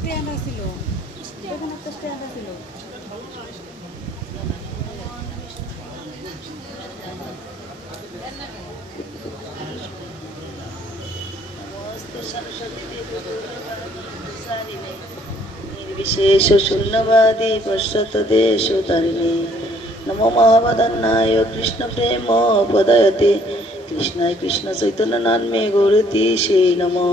Stand আছিল, এখানে একটা স্ট্যান্ড আছিল। निर्विशेष शून्यवादी पश्यत देश तारिणे नमो महावदन्नाय कृष्ण प्रेम पदयते कृष्णाय कृष्ण चैतन्य नामे गौरती शे नमो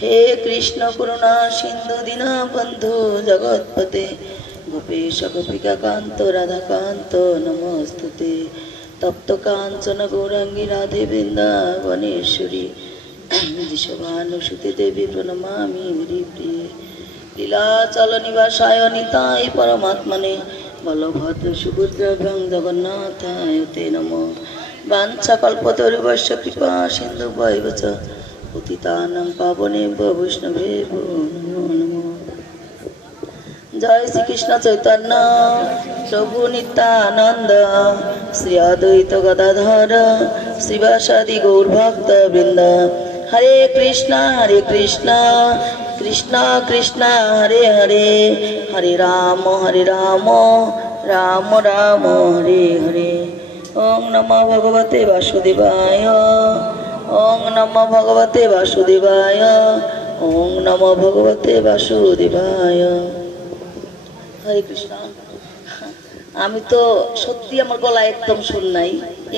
हे कृष्ण करुणा सिंधु दीनबंधु जगत्पते गोपेश गोपिका कांत राधा कांत नमोस्तुते तप्त कांचन गौरांगी राधे वृंदावनेश्वरी जिशभानुसुते देवी प्रणमामि हरिप्रिये लीलाचल निवासाय निताय परमात्मने बलभद्र सुभद्राभ्यां जगन्नाथाय ते नमो वाञ्छाकल्पतरुभ्यश्च कृपा सिन्धुभ्यैव च पतितानां पावनेभ्यो वैष्णवेभ्यो नमो नमः। जय श्री कृष्ण चैतन्य प्रभु नित्यानंद श्री अद्वैत गदाधर श्रीवासादि गौरभक्त वृंद हरे कृष्णा कृष्णा कृष्णा हरे हरे हरे राम राम राम हरे हरे। ओम नमो भगवते वासुदेवाय ओम नमो भगवते वासुदेवाय ओम नमो भगवते वासुदेवाय। हरे कृष्णा। আমি তো সত্যি আমার গলা একদম শুন নাই,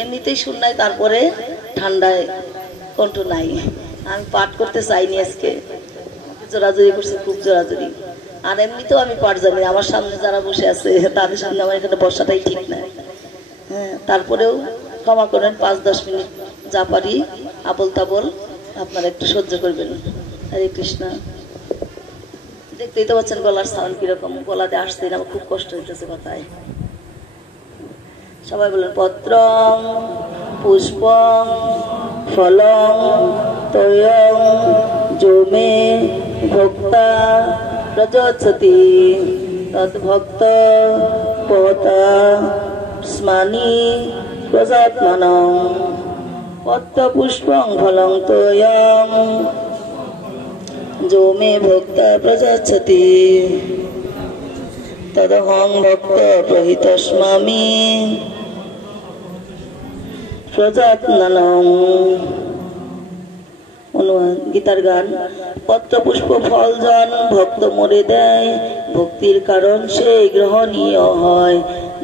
এমনিতেই শুন নাই, তারপরে ঠান্ডায় কণ্ঠ নাই। আমি পাঠ করতে চাইনি আজকে, জোরাজুরি করছে, খুব জোরাজুরি। আর এমনিতেও আমি পাঠ জানি, আমার সামনে যারা বসে আছে তাদের সামনে আমার এখানে বসাটাই ঠিক না। হ্যাঁ, তারপরেও ক্ষমা করেন, 5-10 মিনিট যা পারি আবল তাবল আপনারা একটু সহ্য করবেন। হরে কৃষ্ণ। দেখতেই তো পাচ্ছেন গলার সাউন্ড কিরকম, গলাতে আসছে না, আমার খুব কষ্ট হইতেছে কথায়। সবাই বলেন পত্রং পুষ্পং ফলং তয়ং যোমে ভক্তা প্রযচ্ছতি তদ্ভক্ত পতা স্মানি প্রজাত্মানং পত্র পুষ্পং ফলং তয়ং जो मे भोक्ता प्रजाच्छति तदहं भक्त प्रहितस्मामि प्रजात्मनं। অনুবাদ গীতার গান। পত্র পুষ্প ফল জন ভক্ত মরে দেয়, ভক্তির কারণ সে গ্রহণীয় হয়।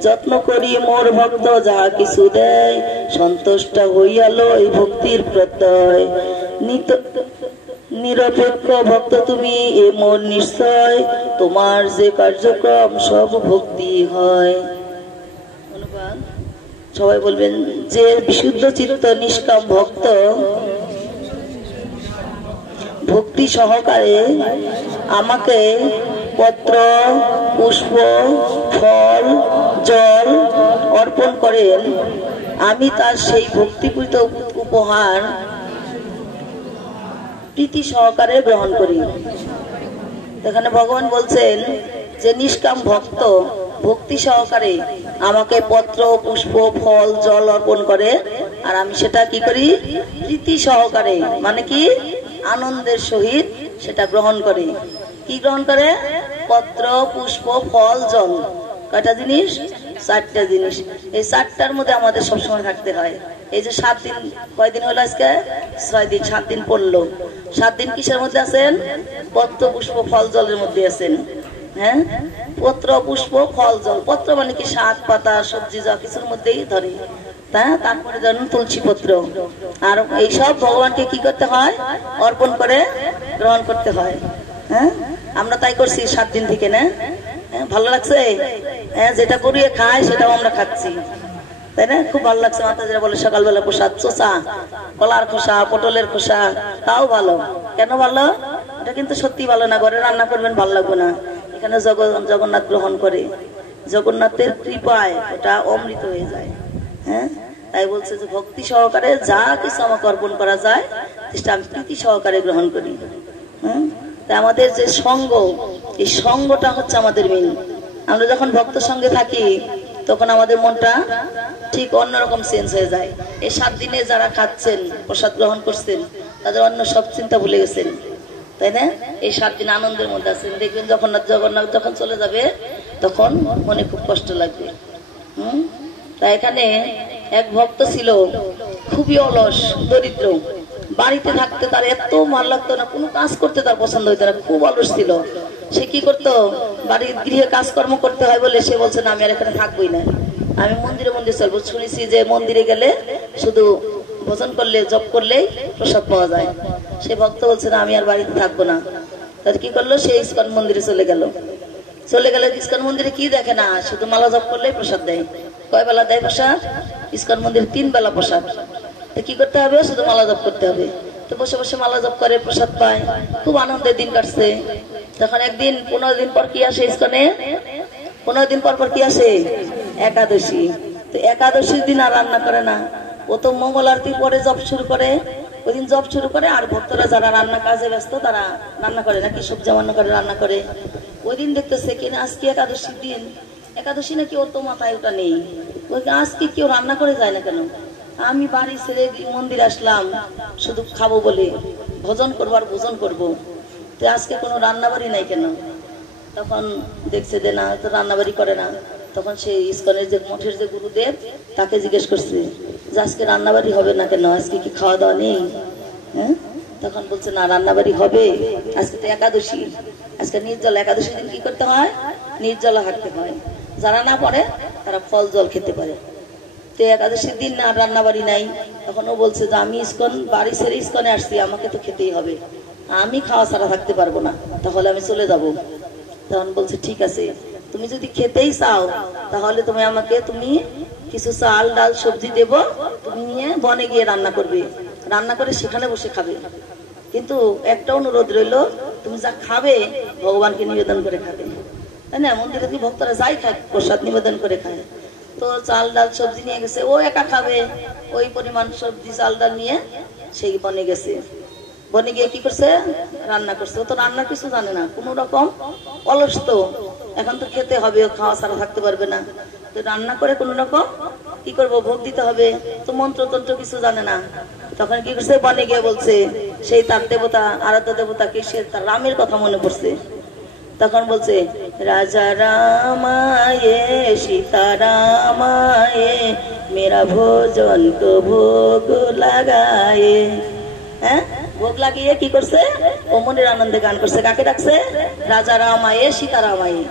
যত্ন করি মোর ভক্ত যাহা কিছু দেয়, সন্তুষ্ট হইয়াল এই ভক্তির প্রত্যয়। নিরপেক্ষ ভক্ত তুমি এ মোর নিশ্চয়, তোমার যে কার্যক্রম সব ভক্তি হয়। অনুবাদ সবাই বলবেন, যে বিশুদ্ধ চিত্ত নিষ্কাম ভক্ত ভক্তি সহকারে আমাকে পত্র পুষ্প ফল জল অর্পণ করেন, আমি তার সেই ভক্তিপূরিত উপহার প্রীতি সহকারে গ্রহণ করি। এখানে ভগবান বলছেন যে নিষ্কাম ভক্ত ভক্তি সহকারে আমাকে পত্র পুষ্প ফল জল অর্পণ করে, আর আমি সেটা কি করি? প্রীতি সহকারে, মানে কি আনন্দের সহিত সেটা গ্রহণ করে। কি গ্রহণ করে? পত্র পুষ্প ফল জল। কয়টা জিনিস? 4টা জিনিস। এই 4টার মধ্যে আমাদের সবসময় থাকতে হয়। এই যে 7 দিন, কয়দিন হলো আজকে? 6 দিন, 7 দিন পড়লো। 7 দিন কিসের মধ্যে আছেন? পত্র পুষ্প ফল জলের মধ্যে আছেন। হ্যাঁ, পত্র পুষ্প ফল জল। পত্র মানে কি শাক পাতা সবজি যা কিছুর মধ্যেই ধরে, তারপরে ধরুন তুলসী পত্র। আর এইসব ভগবানকে কি করতে হয়? অর্পণ করে গ্রহণ করতে হয়। হ্যাঁ, আমরা তাই করছি 7 দিন থেকে। না ভালো লাগছে? হ্যাঁ, যেটা করিয়ে খাই সেটাও আমরা খাচ্ছি, তাই না? খুব ভালো লাগছে। মাতাজিরা বলে সকালবেলা প্রসাদ চোষা, কলার খোসা, পটলের খোসা, তাও ভালো। কেন ভালো? এটা কিন্তু সত্যি ভালো না। ঘরে রান্না করবেন, ভালো লাগবে না। এখানে জগন্নাথ গ্রহণ করে, জগন্নাথের কৃপায় ওটা অমৃত হয়ে যায়। হ্যাঁ, তাই বলছে যে ভক্তি সহকারে যা কিছু আমাকে অর্পণ করা যায় সেটা আমি প্রীতি সহকারে গ্রহণ করি। হ্যাঁ, তাই আমাদের যে সঙ্গ, এই সঙ্গটা হচ্ছে আমাদের মেন। আমরা যখন ভক্ত সঙ্গে থাকি তখন আমাদের মনটা ঠিক অন্যরকম চেঞ্জ হয়ে যায়। এই 7 দিনে যারা খাচ্ছেন, প্রসাদ গ্রহণ করছেন, তাদের অন্য সব চিন্তা ভুলে গেছেন। তাই না? এই 7 দিন আনন্দের মধ্যে আছেন। দেখবেন জগন্নাথ যখন চলে যাবে তখন মনে খুব কষ্ট লাগবে। তা এখানে এক ভক্ত ছিল, খুবই অলস, দরিদ্র, বাড়িতে থাকতে তার এত ভাল লাগতো না, কোনো কাজ করতে তার পছন্দ হইতো না, খুব অলস ছিল। সে কি করতো, বাড়ির গৃহে কাজকর্ম করতে হয় বলে সে বলছে না আমি আর এখানে থাকবোই না, আমি মন্দিরে চলবো। শুনেছি যে মন্দিরে গেলে শুধু ভোজন করলে, জপ করলেই প্রসাদ পাওয়া যায়। সে ভক্ত বলছে না আমি আর বাড়িতে থাকবো না। তার কি করলো, সে ইস্কন মন্দিরে চলে গেল। ইস্কন মন্দিরে কি দেখে না, শুধু মালা জপ করলেই প্রসাদ দেয়। কয় বেলা দেয় প্রসাদ? ইস্কন মন্দিরে 3 বেলা প্রসাদ। তো কি করতে হবে, শুধু মালা জপ করতে হবে। তো বসে বসে মালা জপ করে প্রসাদ পায়, খুব আনন্দের দিন কাটছে। তখন একদিন 15 দিন পর কি আসে ইস্কনে, 15 দিন পর কি আসে, একাদশী। তো একাদশীর দিন আর রান্না করে না, ও তো মঙ্গল আরতির পরে জপ শুরু করে, ওই দিন জপ শুরু করে। আর ভক্তরা যারা রান্না কাজে ব্যস্ত তারা রান্না করে নাকি, সবজি রান্না করে রান্না করে। ওই দিন দেখতেছে কিনা আজকে একাদশীর দিন, একাদশী নাকি ওর তো মাথায় ওটা নেই, ওই আজকে কেউ রান্না করে যায় না কেন? আমি বাড়ি ছেড়ে মন্দির আসলাম শুধু খাবো বলে, ভোজন করবো আর ভোজন করবো, তো আজকে কোনো রান্নাবাড়ি নাই কেন? তখন দেখছে যে না, তো রান্নাবাড়ি করে না। তখন সেই ইস্কনের যে মঠের যে গুরুদেব, তাকে জিজ্ঞেস করছে যে আজকে রান্নাবাড়ি হবে না কেন, আজকে কি খাওয়া দাওয়া নেই? হ্যাঁ, তখন বলছে না রান্নাবাড়ি হবে, আজকে তো একাদশী, আজকে নির্জলা। একাদশী দিন কি করতে হয়, নির্জলা হাঁটতে হয়। যারা না পারে তারা ফল জল খেতে পারে। তো একাদশীর দিন না রান্নাবাড়ি নাই। তখন ও বলছে যে আমি ইস্কন বাড়ি ছেড়ে ইস্কনে আসছি, আমাকে তো খেতেই হবে, আমি খাওয়া ছাড়া থাকতে পারবো না, তাহলে আমি চলে যাব। তখন বলছে ঠিক আছে, তুমি যদি খেতেই চাও তাহলে তুমি আমাকে, তুমি কিছু চাল ডাল সবজি দেব, তুমি নিয়ে বনে গিয়ে রান্না করবে, রান্না করে সেখানে বসে খাবে। কিন্তু একটা অনুরোধ রইলো, তুমি যা খাবে ভগবানকে নিবেদন করে খাবে, তাই না? মন্দিরে কি ভক্তরা যাই খায়, প্রসাদ নিবেদন করে খায়। তো চাল ডাল সবজি নিয়ে গেছে, ও একা খাবে, ওই পরিমাণ সবজি চাল ডাল নিয়ে সেই বনে গেছে। বনে গিয়ে কি করছে, রান্না করছে। ও তো রান্নার কিছু জানে না, কোন রকম অলস, তো এখন তো খেতে হবে, খাওয়া ছাড়া থাকতে পারবে না। তো রান্না করে কোন রকম কি করবো, ভোগ দিতে হবে, তো মন্ত্র তন্ত্র কিছু জানে না। তখন কি করছে, বনে গিয়ে বলছে সেই তার দেবতা, আরাধ্য দেবতাকে, সে তার রামের কথা মনে পড়ছে। তখন বলছে রাজা রামায়ে সীতা রামায়ে মেরা ভোজন কো ভোগ লাগায়ে। হ্যাঁ, ভোগ লাগিয়ে কি করছে, ও মনের আনন্দে গান করছে। কাকে ডাকছে, রাজা রামায়ে সীতা রামায়ে।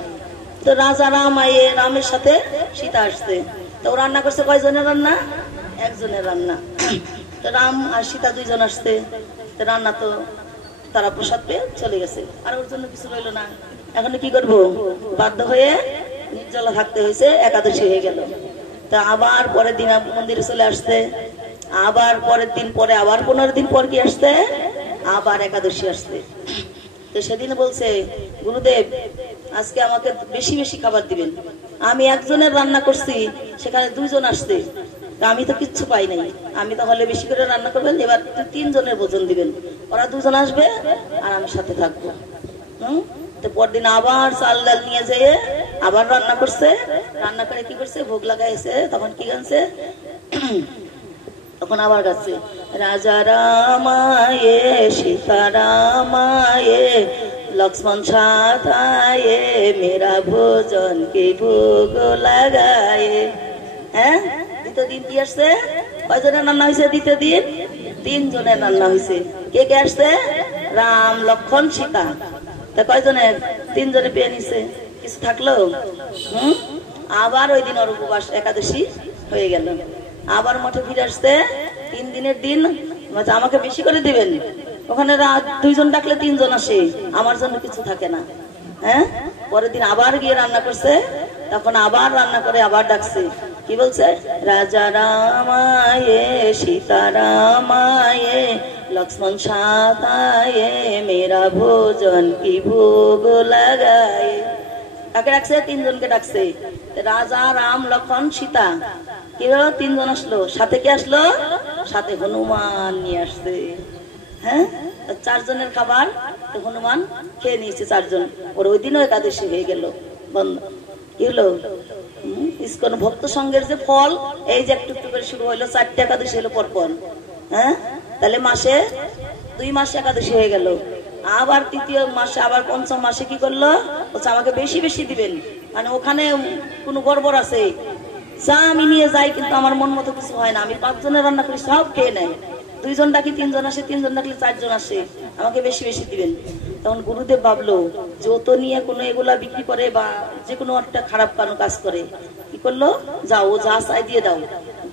তো রাজা রামায়ে, রামের সাথে সীতা আসছে। তো ও রান্না করছে কয়জনের রান্না, একজনের রান্না। তো রাম আর সীতা 2 জন আসছে। তো রান্না তো তারা প্রসাদ পেয়ে চলে গেছে, আর ওর জন্য কিছু রইল না। এখন কি করবো, বাধ্য হয়ে নির্জলা থাকতে হয়েছে, একাদশী হয়ে গেল। তা আবার পরের দিন মন্দিরে চলে আসছে, আবার পরের দিন পরে আবার 15 দিন পর কি আসছে, আবার একাদশী আসছে। তো সেদিন বলছে গুরুদেব আজকে আমাকে বেশি বেশি খাবার দিবেন, আমি একজনের রান্না করছি, সেখানে 2 জন আসছে, আমি তো কিচ্ছু পাই নাই, আমি তাহলে বেশি করে রান্না করবেন, এবার 3 জনের ভোজন দিবেন, ওরা 2 জন আসবে আর আমি সাথে থাকবো। তো পরদিন আবার চাল ডাল নিয়ে যেয়ে আবার রান্না করছে, রান্না করে কি করছে, ভোগ লাগাইছে। তখন কি গানছে, তখন আবার গাচ্ছে রাজা রামায়ে সীতা রামায়ে লক্ষ্মণ সাথায়ে মেরা ভোজন কে ভোগ লাগায়ে। হ্যাঁ, দ্বিতীয় দিন কি আসছে, কয়জনের রান্না হয়েছে দ্বিতীয় দিন, 3 জনের রান্না হয়েছে। কে কে আসছে, রাম লক্ষ্মণ সীতা। তা কয়জনের, 3 জনে পেয়ে নিছে, কিছু থাকলো। আবার ওই দিন ওর উপবাস একাদশী হয়ে গেল। আবার মঠে ফিরে আসতে 3 দিনের দিন, আমাকে বেশি করে দিবেন। ওখানে 2 জন ডাকলে 3 জন আসে, আমার জন্য কিছু থাকে না। হ্যাঁ, পরের দিন আবার গিয়ে রান্না করছে, তখন আবার রান্না করে আবার ডাকছে। কি বলছে, রাজা রামায়ে সীতা রামায়ে লক্ষ্মণ সাথায়ে মেরা ভোজন কি ভোগ লাগায়ে। কাকে ডাকছে, 3 জনকে ডাকছে, রাজা রাম লক্ষ্মণ সীতা। কি হলো, 3 জন আসলো, সাথে কি আসলো, সাথে হনুমান নিয়ে আসছে। হ্যাঁ, 4 জনের খাবার তো হনুমান খেয়ে নিয়েছে 4 জন। ওর ওই দিনও একাদশী হয়ে গেল। বন্ধ কি হলো, ইস্কন ভক্ত সঙ্গের যে ফল, এই যে একটু একটু করে শুরু হইলো, 4টা একাদশী হলো পরপর। হ্যাঁ, তাহলে মাসে 2 মাস একাদশী হয়ে গেল। আবার তৃতীয় মাসে আবার পঞ্চম মাসে কি করলো, বলছে আমাকে বেশি বেশি দিবেন, মানে ওখানে কোনো গড়বড় আছে, যা আমি নিয়ে যাই কিন্তু আমার মন মতো কিছু হয় না, আমি 5 জনের রান্না করি সব খেয়ে নেয়, 2 জন ডাকি 3 জন আসে, 3 জন ডাকলে 4 জন আসে, আমাকে বেশি বেশি দিবেন। তখন গুরুদেব ভাবলো যে ও তো নিয়ে কোনো এগুলা বিক্রি করে বা যে কোনো একটা খারাপ কোনো কাজ করে, কি করলো, যাও ও যা চাই দিয়ে দাও,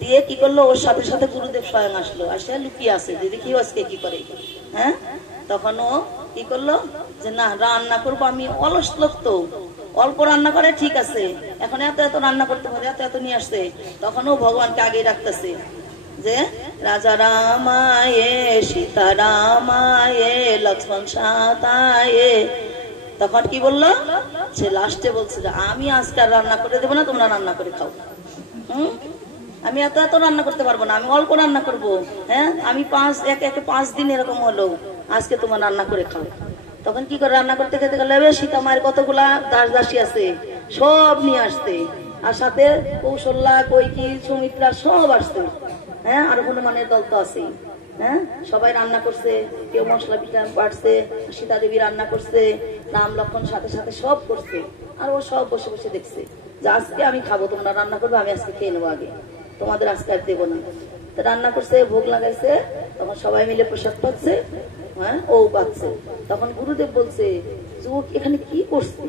দিয়ে কি করলো, ওর সাথে সাথে গুরুদেব স্বয়ং আসলো, আসে লুকিয়ে আছে যে দেখি আজকে কি করে। হ্যাঁ, তখন ও কি করলো যে না রান্না করবো, আমি অলস লোক তো, অল্প রান্না করে ঠিক আছে, এখন এত এত রান্না করতে পারে, এত এত নিয়ে আসছে, তখন ও ভগবানকে আগে রাখতেছে যে রাজা রামায়ে সীতা রামায়ে লক্ষ্মণ সাতায়ে। তখন কি বললো, সে লাস্টে বলছে যে আমি আজকে আর রান্না করে দেবো না, তোমরা রান্না করে খাও। আমি এত এত রান্না করতে পারবো না, আমি অল্প রান্না করবো। হ্যাঁ, আমি 5 দিন এরকম হলো, আজকে তোমার রান্না করে খাও। তখন কি করে রান্না করতে খেতে গেলে, সীতা মায়ের কতগুলা দাস দাসী আছে সব নিয়ে আসতে, আর সাথে কৌশল্যা কৈকি সুমিত্রা সব আসতে। হ্যাঁ, আর হনুমানের দল তো আছে। হ্যাঁ, সবাই রান্না করছে, কেউ মশলা পিঠা পাঠছে, সীতা দেবী রান্না করছে, রাম লক্ষণ সাথে সাথে সব করছে, আর ও সব বসে বসে দেখছে যে আজকে আমি খাবো, তোমরা রান্না করবে, আমি আজকে খেয়ে নেবো, আগে তোমাদের আজকে আর দেবো না। তো রান্না করছে, ভোগ লাগাইছে, তখন সবাই মিলে প্রসাদ পাচ্ছে। হ্যাঁ, ও পাচ্ছে। তখন গুরুদেব বলছে যে ও এখানে কি করছে,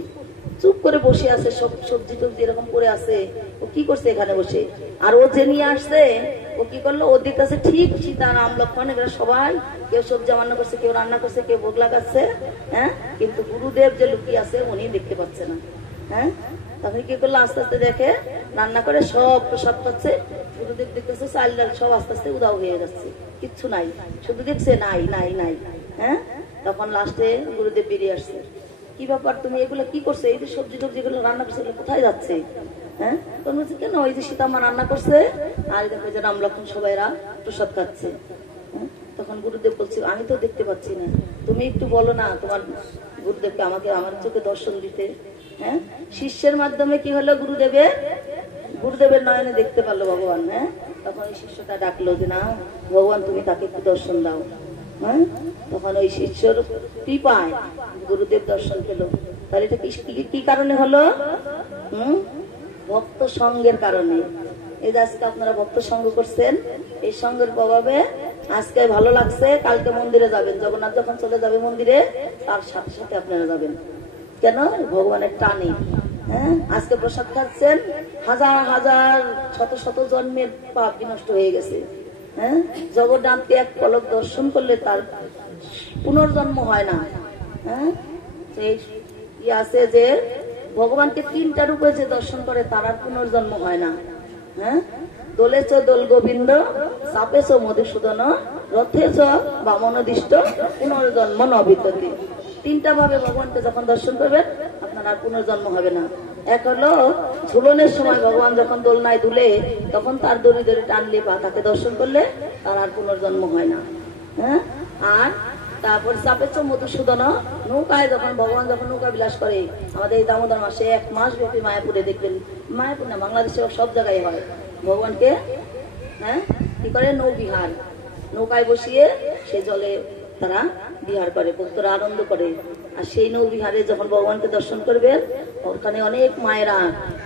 চুপ করে বসে আছে, সব সবজি টবজি এরকম করে আছে, ও কি করছে এখানে বসে। আর ও যে নিয়ে আসছে, ও কি করলো, ও দিতেছে ঠিক সীতা রাম লক্ষণ এগুলো সবাই, কেউ সবজি রান্না করছে, কেউ রান্না করছে, কেউ ভোগ লাগাচ্ছে। হ্যাঁ, কিন্তু গুরুদেব যে লুকিয়ে আছে উনি দেখতে পাচ্ছে না। হ্যাঁ, তখন কি করলো, আস্তে আস্তে দেখে রান্না করে সব প্রসাদ পাচ্ছে, গুরুদেব দেখতেছে চাল ডাল সব আস্তে আস্তে উদাও হয়ে যাচ্ছে, কিচ্ছু নাই, শুধু দেখছে নাই নাই নাই। হ্যাঁ, তখন লাস্টে গুরুদেব বেরিয়ে আসছে, কি ব্যাপার তুমি এগুলো কি করছো, এই যে সবজি টবজি গুলো রান্না করছে এগুলো কোথায় যাচ্ছে। হ্যাঁ, তখন বলছে কেন, ওই যে সীতা মা রান্না করছে, আর দেখো যে রাম লক্ষণ সবাইরা প্রসাদ খাচ্ছে। তখন গুরুদেব বলছে আমি তো দেখতে পাচ্ছি না, তুমি একটু বলো না তোমার গুরুদেবকে আমাকে আমার চোখে দর্শন দিতে। হ্যাঁ, শিষ্যের মাধ্যমে কি হলো, গুরুদেবের নয়নে দেখতে পারলো ভগবান। হ্যাঁ, তখন ওই শিষ্যটা ডাকলো যে না ভগবান তুমি তাকে একটু দর্শন দাও। হ্যাঁ, তখন ওই শিষ্যর কৃপায় গুরুদেব দর্শন পেল। তাহলে এটা কি কারণে হলো, ভক্ত সঙ্গের কারণে। এই যে আজকে আপনারা ভক্ত সঙ্গ করছেন, এই সঙ্গের প্রভাবে আজকে ভালো লাগছে, কালকে মন্দিরে যাবেন, জগন্নাথ যখন চলে যাবে মন্দিরে, তার সাথে সাথে আপনারা যাবেন, কেন, ভগবানের টানে। হ্যাঁ, আজকে প্রসাদ খাচ্ছেন, হাজার হাজার শত শত জন্মের পাপ বিনষ্ট হয়ে গেছে। হ্যাঁ, জগন্নাথকে এক পলক দর্শন করলে তার পুনর্জন্ম হয় না। হ্যাঁ, সেই আছে যে ভগবানকে 3টা রূপে যে দর্শন করে তার আর পুনর্জন্ম হয় না। হ্যাঁ, দোলেচ দোল গোবিন্দ, চাপেচ মধুসূদন, রথেচ বামনদিষ্ট, পুনর্জন্ম নবিদ্যতে। 3টা ভাবে ভগবানকে যখন দর্শন করবেন আপনার আর পুনর্জন্ম হবে না। এক হলো ঝুলনের সময় ভগবান যখন দোলনায় দুলে, তখন তার দড়ি দড়ি টানলে বা তাকে দর্শন করলে তার আর পুনর্জন্ম হয় না। হ্যাঁ, আর তারপর চাপেচ মধুসূদন, নৌকায় যখন ভগবান যখন নৌকা বিলাস করে, আমাদের এই দামোদর মাসে 1 মাস ব্যাপী মায়াপুরে দেখবেন, মায়াপুর না বাংলাদেশে সব জায়গায় হয়, ভগবানকে হ্যাঁ কি করে, নৌবিহার, নৌকায় বসিয়ে সে জলে তারা বিহার করে, ভক্তরা আনন্দ করে। আর সেই নৌবিহারে যখন ভগবানকে দর্শন করবেন, ওখানে অনেক মায়েরা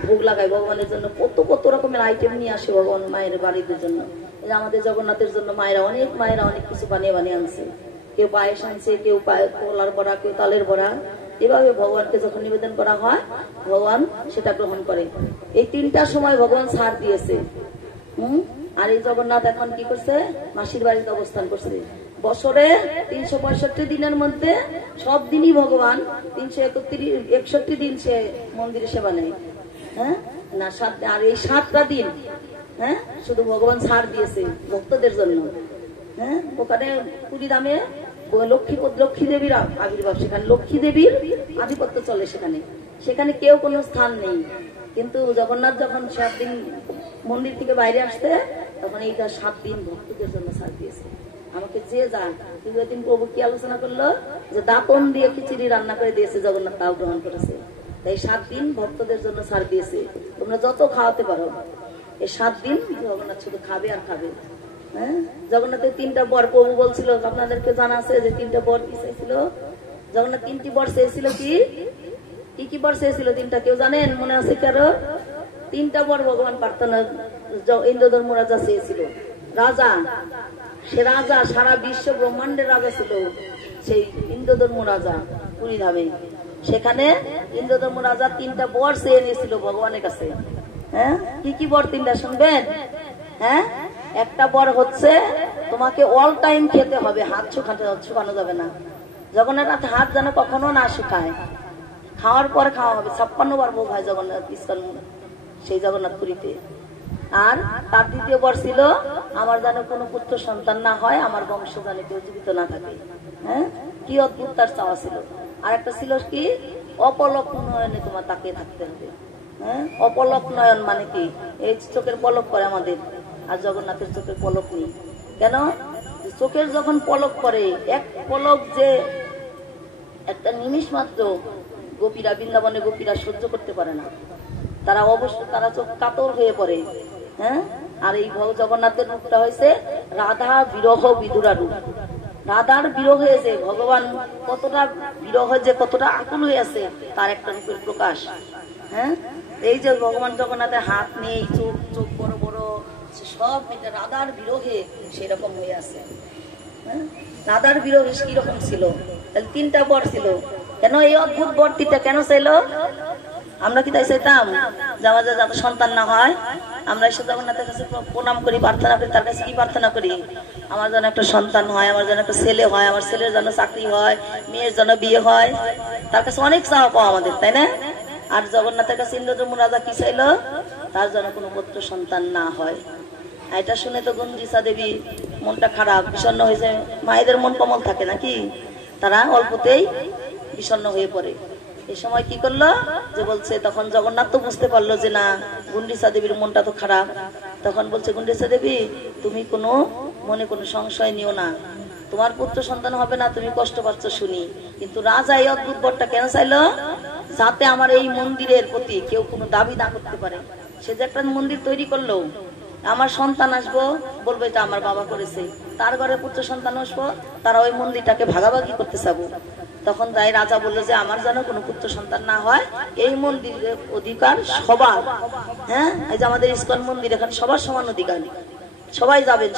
ভোগ লাগায় ভগবানের জন্য, কত কত রকমের আইটেম নিয়ে আসে ভগবান মায়ের বাড়িদের জন্য। আমাদের জগন্নাথের জন্য মায়েরা অনেক কিছু বানিয়ে বানিয়ে আনছে, কেউ পায়েস আনছে, কেউ কলার বড়া, কেউ তালের বড়া। এভাবে ভগবানকে যখন নিবেদন করা হয় ভগবান সেটা গ্রহণ করে। এই 3টার সময় ভগবান ছাড় দিয়েছে। আর এই জগন্নাথ এখন কি করছে, মাসির বাড়িতে অবস্থান করছে। বছরে 365 দিনের মধ্যে সব দিনই ভগবান 361 দিন সে মন্দিরে সেবা নেয়। হ্যাঁ, না আর এই 7টা দিন হ্যাঁ শুধু ভগবান ছাড় দিয়েছে ভক্তদের জন্য। হ্যাঁ, ওখানে পুরীধামে লক্ষ্মী দেবীর আবির্ভাব, সেখানে লক্ষ্মী দেবীর আধিপত্য চলে, সেখানে কেউ কোনো স্থান নেই। কিন্তু জগন্নাথ যখন 7 দিন মন্দির থেকে বাইরে আসতে, তখন এইটা 7 দিন ভক্তদের জন্য ছাড় দিয়েছে। আমাকে যে যান দিন প্রভু কি আলোচনা করলো, যে দাঁতন দিয়ে খিচুড়ি রান্না করে দিয়েছে জগন্নাথ, তাও গ্রহণ করেছে। তাই 7 দিন ভক্তদের জন্য ছাড় দিয়েছে, তোমরা যত খাওয়াতে পারো। এই 7 দিন জগন্নাথ শুধু খাবে আর খাবে। হ্যাঁ, জগন্নাথের 3টা বর, প্রভু বলছিল আপনাদেরকে জানা আছে যে 3টা বর কি চাইছিল, জগন্নাথ তিনটি বর চেয়েছিল কি কি বর চেয়েছিল? তিনটা, কেউ জানেন? মনে আছে কারো? তিনটা বর ভগবান প্রার্থনা ইন্দ্রধর্ম রাজা চেয়েছিল। রাজা, সে রাজা সারা বিশ্ব ব্রহ্মাণ্ডের রাজা ছিল সেই ইন্দ্রধর্ম রাজা পুরী ধামে। সেখানে ইন্দ্রধর্ম রাজা তিনটা বর চেয়ে নিয়েছিল ভগবানের কাছে। হ্যাঁ, কি বর তিনটা শুনবেন? হ্যাঁ, একটা বর হচ্ছে তোমাকে অল টাইম খেতে হবে, হাত শুকানো যাবে না। জগন্নাথ হাত যেন কখনো না শুকায়, খাওয়ার পরে খাওয়া হবে। 56 বার ভোগ হয় জগন্নাথ ইস্কন সেই জগন্নাথ পুরীতে। আর তার দ্বিতীয় বর ছিল আমার যেন কোনো পুত্র সন্তান না হয়, আমার বংশ যেন কেউ জীবিত না থাকে। হ্যাঁ, কি অদ্ভুত তার চাওয়া ছিল। আর একটা ছিল কি, অপলক নয়নে তোমার তাকিয়ে থাকতে হবে। হ্যাঁ, অপলক নয়ন মানে কি? এই চোখের পলক করে আমাদের, আর জগন্নাথের চোখের পলক নেই। কেন? চোখের যখন পলক করে, এক পলক যে একটা নিমিষ মাত্র গোপীরা, বৃন্দাবনে গোপীরা সহ্য করতে পারে না, তারা অবশ্যই তারা চোখ কাতর হয়ে পড়ে। হ্যাঁ, আর এই জগন্নাথের রূপটা হয়েছে রাধা বিরহ বিদুরা রূপ। রাধার বিরহে যে ভগবান কতটা বিরহ, যে কতটা আকুল হয়ে আছে, তার একটা রূপের প্রকাশ। হ্যাঁ, এই যে ভগবান জগন্নাথের হাত নেই, চোখ বড় বড়, সব এটা রাধার বিরহে সেরকম হয়ে আছে। হ্যাঁ, রাধার বিরহে কিরকম ছিল? তাহলে তিনটা বর ছিল। কেন এই অদ্ভুত বর তিনটা কেন চাইল? আমরা কি তাই চাইতাম যে আমাদের যাতে সন্তান না হয়? আমরা এসে জগন্নাথের কাছে প্রণাম করি, প্রার্থনা করি। তার কাছে কি প্রার্থনা করি? আমার যেন একটা সন্তান হয়, আমার যেন একটা ছেলে হয়, আমার ছেলের যেন চাকরি হয়, মেয়ের যেন বিয়ে হয়। তার কাছে অনেক চাওয়া পাওয়া আমাদের, তাই না? আর জগন্নাথের কাছে ইন্দ্রধর্ম রাজা কি চাইল? তার যেন কোনো পুত্র সন্তান না হয়। এটা শুনে তো গুঞ্জিসা দেবী মনটা খারাপ, বিষণ্ণ হয়েছে। মায়েদের মন কোমল থাকে নাকি? তারা অল্পতেই বিষণ্ণ হয়ে পড়ে। এই সময় কি করলো? যে বলছে, তখন জগন্নাথ তো বুঝতে পারলো যে না, গুন্ডিসা দেবীর মনটা তো খারাপ। তখন বলছে, গুন্ডিসা দেবী তুমি কোনো মনে কোনো সংশয় নিও না, তোমার পুত্র সন্তান হবে না, তুমি কষ্ট পাচ্ছ শুনি। কিন্তু রাজা এই অদ্ভুত বরটা কেন চাইলো? যাতে আমার এই মন্দিরের প্রতি কেউ কোনো দাবি না করতে পারে। সে যে একটা মন্দির তৈরি করলো, আমার সন্তান আসবো বলবো এটা আমার বাবা করেছে, তার ঘরে পুত্র সন্তান আসবো, তারা ওই মন্দিরটাকে ভাগাভাগি করতে চাবো। তখন তাই রাজা বললো যে আমার যেন কোনো পুত্র সন্তান না হয়, এই মন্দিরের অধিকার সবার। হ্যাঁ, এই যে আমাদের ইস্কন মন্দির, এখানে সবার সমান অধিকার, সবাই যাবে।